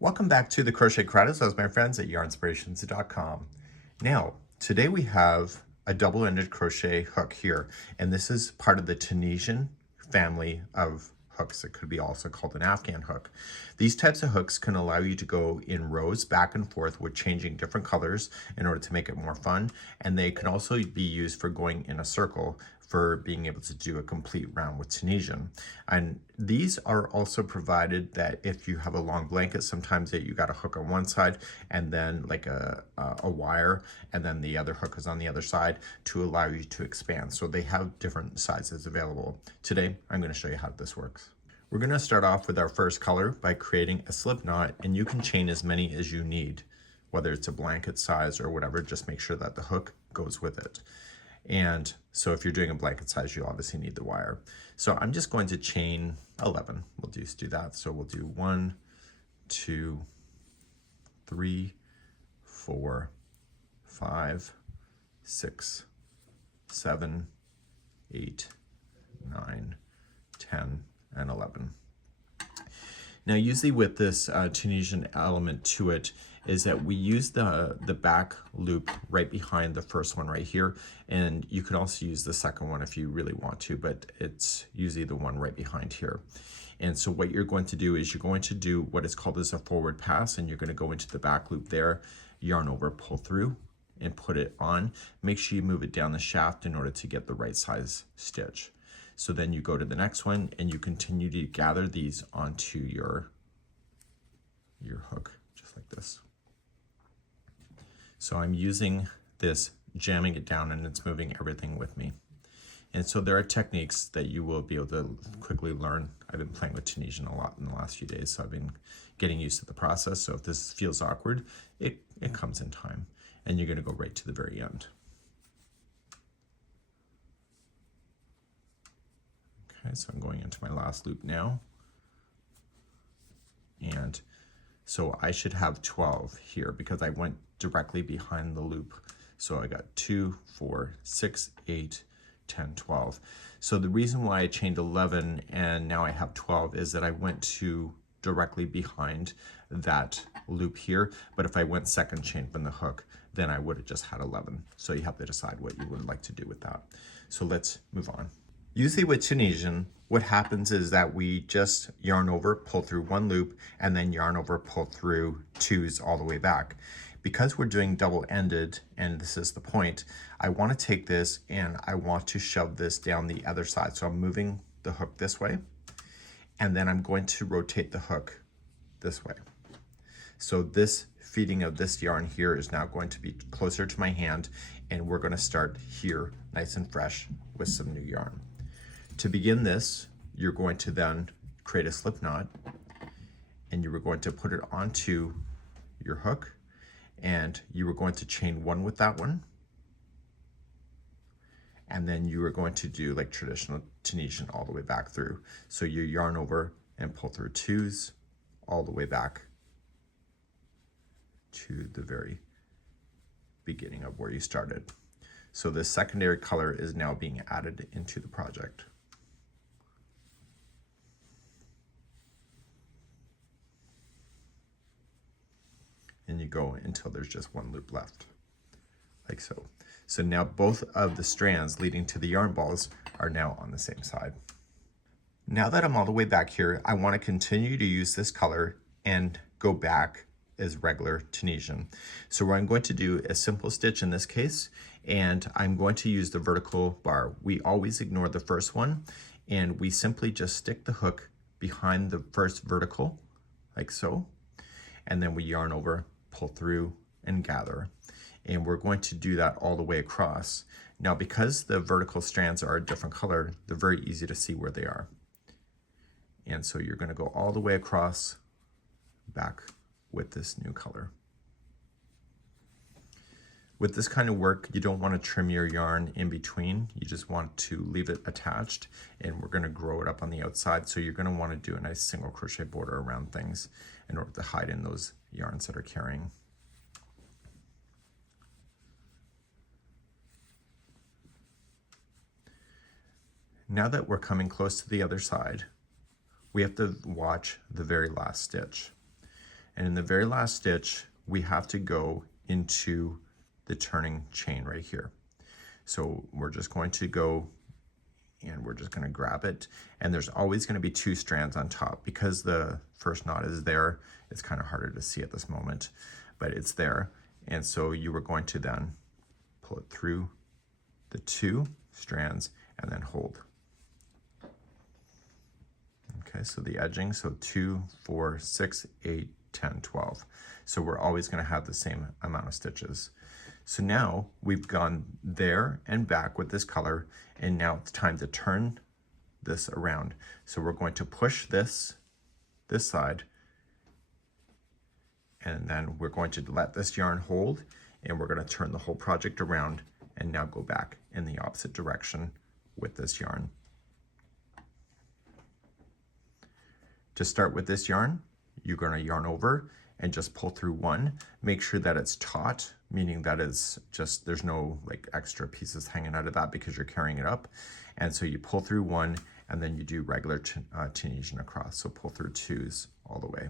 Welcome back to the Crochet Credits as my friends at yarnspirations.com. Now, today we have a double-ended crochet hook here, and this is part of the Tunisian family of hooks. It could be also called an Afghan hook. These types of hooks can allow you to go in rows back and forth with changing different colors in order to make it more fun, and they can also be used for going in a circle for being able to do a complete round with Tunisian. And these are also provided that if you have a long blanket, sometimes that you got a hook on one side and then like a wire, and then the other hook is on the other side to allow you to expand. So they have different sizes available. Today, I'm going to show you how this works. We're going to start off with our first color by creating a slip knot, and you can chain as many as you need, whether it's a blanket size or whatever. Just make sure that the hook goes with it. And so if you're doing a blanket size, you obviously need the wire. So I'm just going to chain 11. We'll just do that. So we'll do 1, 2, 3, 4, 5, 6, 7, 8, 9, 10, and 11. Now, usually with this Tunisian element to it is that we use the back loop right behind the first one right here, and you can also use the second one if you really want to, but it's usually the one right behind here. And so what you're going to do is you're going to do what is called as a forward pass, and you're going to go into the back loop there, yarn over, pull through, and put it on. Make sure you move it down the shaft in order to get the right size stitch. So then you go to the next one and you continue to gather these onto your hook, just like this. So I'm using this, jamming it down, and it's moving everything with me. And so there are techniques that you will be able to quickly learn. I've been playing with Tunisian a lot in the last few days, so I've been getting used to the process. So if this feels awkward, it comes in time. And you're going to go right to the very end. Okay, so I'm going into my last loop now. And so I should have 12 here because I went directly behind the loop. So I got 2, 4, 6, 8, 10, 12. So the reason why I chained 11 and now I have 12 is that I went to directly behind that loop here. But if I went second chain from the hook, then I would have just had 11. So you have to decide what you would like to do with that. So let's move on. Usually with Tunisian, what happens is that we just yarn over, pull through one loop, and then yarn over, pull through twos all the way back. Because we're doing double-ended, and this is the point, I want to take this and I want to shove this down the other side. So I'm moving the hook this way, and then I'm going to rotate the hook this way. So this feeding of this yarn here is now going to be closer to my hand, and we're going to start here nice and fresh with some new yarn. To begin this, you're going to then create a slip knot, and you were going to put it onto your hook, and you were going to chain one with that one, and then you were going to do like traditional Tunisian all the way back through. So you yarn over and pull through twos all the way back to the very beginning of where you started. So this secondary color is now being added into the project. And you go until there's just one loop left, like so. So now both of the strands leading to the yarn balls are now on the same side. Now that I'm all the way back here, I want to continue to use this color and go back as regular Tunisian. So what I'm going to do a simple stitch in this case, and I'm going to use the vertical bar. We always ignore the first one, and we simply just stick the hook behind the first vertical, like so, and then we yarn over, pull through, and gather. And we're going to do that all the way across. Now, because the vertical strands are a different color, they're very easy to see where they are. And so you're going to go all the way across back with this new color. With this kind of work, you don't want to trim your yarn in between. You just want to leave it attached, and we're going to grow it up on the outside. So you're going to want to do a nice single crochet border around things in order to hide in those yarns that are carrying. Now that we're coming close to the other side, we have to watch the very last stitch. And in the very last stitch, we have to go into the turning chain right here. So we're just going to go and we're just going to grab it. And there's always going to be 2 strands on top. Because the first knot is there, it's kind of harder to see at this moment, but it's there. And so you were going to then pull it through the 2 strands and then hold. Okay, so the edging, so 2, 4, 6, 8, 10, 12. So we're always going to have the same amount of stitches. So now we've gone there and back with this color, and now it's time to turn this around. So we're going to push this side, and then we're going to let this yarn hold, and we're going to turn the whole project around and now go back in the opposite direction with this yarn. To start with this yarn, you're going to yarn over and just pull through 1. Make sure that it's taut, meaning that it's just, there's no like extra pieces hanging out of that because you're carrying it up. And so you pull through 1 and then you do regular Tunisian across. So pull through 2s all the way.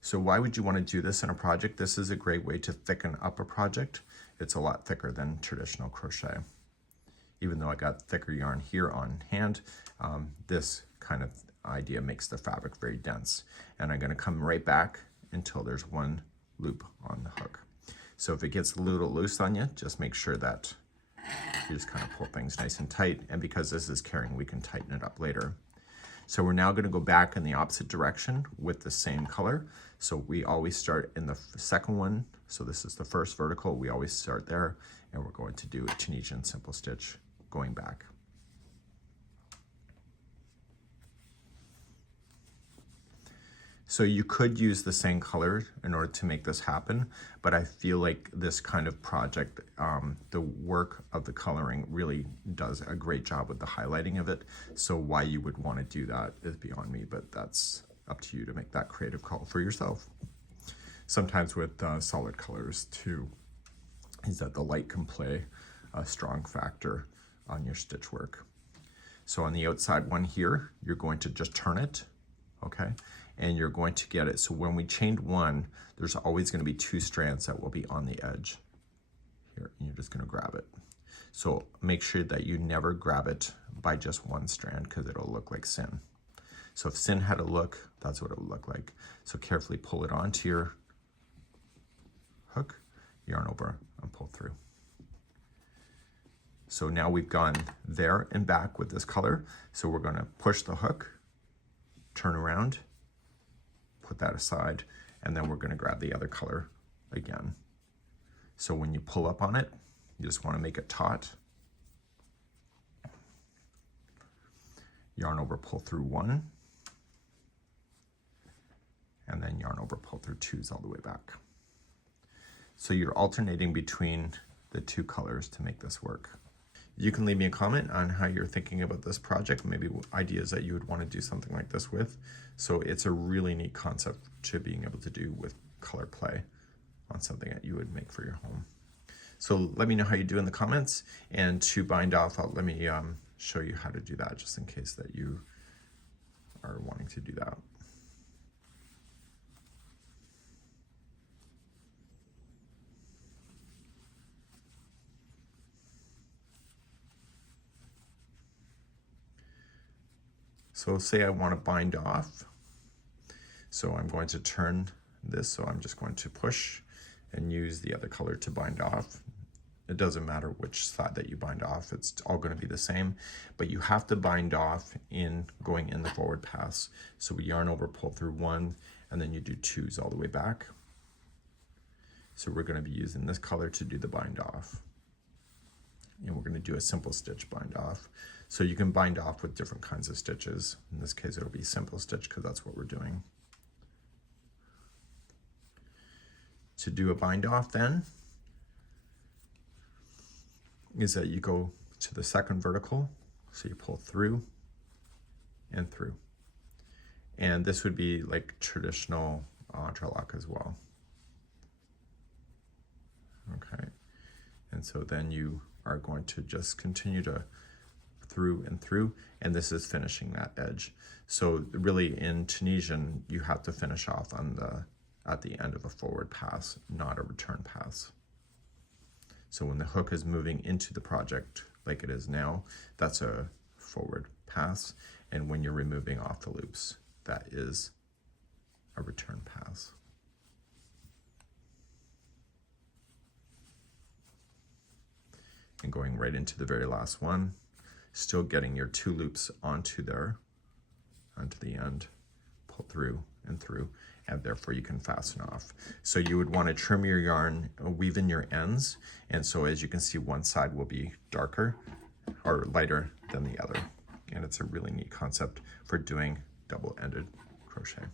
So why would you want to do this in a project? This is a great way to thicken up a project. It's a lot thicker than traditional crochet. Even though I got thicker yarn here on hand, this kind of idea makes the fabric very dense. And I'm going to come right back until there's 1 loop on the hook. So if it gets a little loose on you, just make sure that you just kind of pull things nice and tight. And because this is carrying, we can tighten it up later. So we're now going to go back in the opposite direction with the same color. So we always start in the second one. So this is the first vertical. We always start there, and we're going to do a Tunisian simple stitch going back. So you could use the same color in order to make this happen, but I feel like this kind of project, the work of the coloring really does a great job with the highlighting of it. So why you would want to do that is beyond me, but that's up to you to make that creative call for yourself. Sometimes with solid colors too, is that the light can play a strong factor on your stitch work. So on the outside one here, you're going to just turn it, okay? And you're going to get it. So when we chained 1, there's always going to be 2 strands that will be on the edge here, and you're just going to grab it. So make sure that you never grab it by just 1 strand because it'll look like sin. So if sin had a look, that's what it would look like. So carefully pull it onto your hook, yarn over, and pull through. So now we've gone there and back with this color. So we're going to push the hook, turn around, put that aside, and then we're going to grab the other color again. So when you pull up on it, you just want to make it taut. Yarn over, pull through 1, and then yarn over, pull through 2s all the way back. So you're alternating between the 2 colors to make this work. You can leave me a comment on how you're thinking about this project, maybe ideas that you would want to do something like this with. So it's a really neat concept to being able to do with color play on something that you would make for your home. So let me know how you do in the comments, and to bind off, let me show you how to do that just in case that you are wanting to do that. So say I want to bind off. So I'm going to turn this, so I'm just going to push and use the other color to bind off. It doesn't matter which side that you bind off, it's all going to be the same, but you have to bind off in going in the forward pass. So we yarn over, pull through 1, and then you do 2s all the way back. So we're going to be using this color to do the bind off. And we're going to do a simple stitch bind off. So you can bind off with different kinds of stitches. In this case, it'll be simple stitch because that's what we're doing. To do a bind off then, is that you go to the second vertical. So you pull through and through. And this would be like traditional entrelac as well. Okay. And so then you are going to just continue to through and through, and this is finishing that edge. So really in Tunisian, you have to finish off on at the end of a forward pass, not a return pass. So when the hook is moving into the project like it is now, that's a forward pass. And when you're removing off the loops, that is a return pass. And going right into the very last one, still getting your 2 loops onto there, onto the end, pull through and through, and therefore you can fasten off. So you would want to trim your yarn, weave in your ends, and so as you can see, one side will be darker or lighter than the other. And it's a really neat concept for doing double-ended crochet.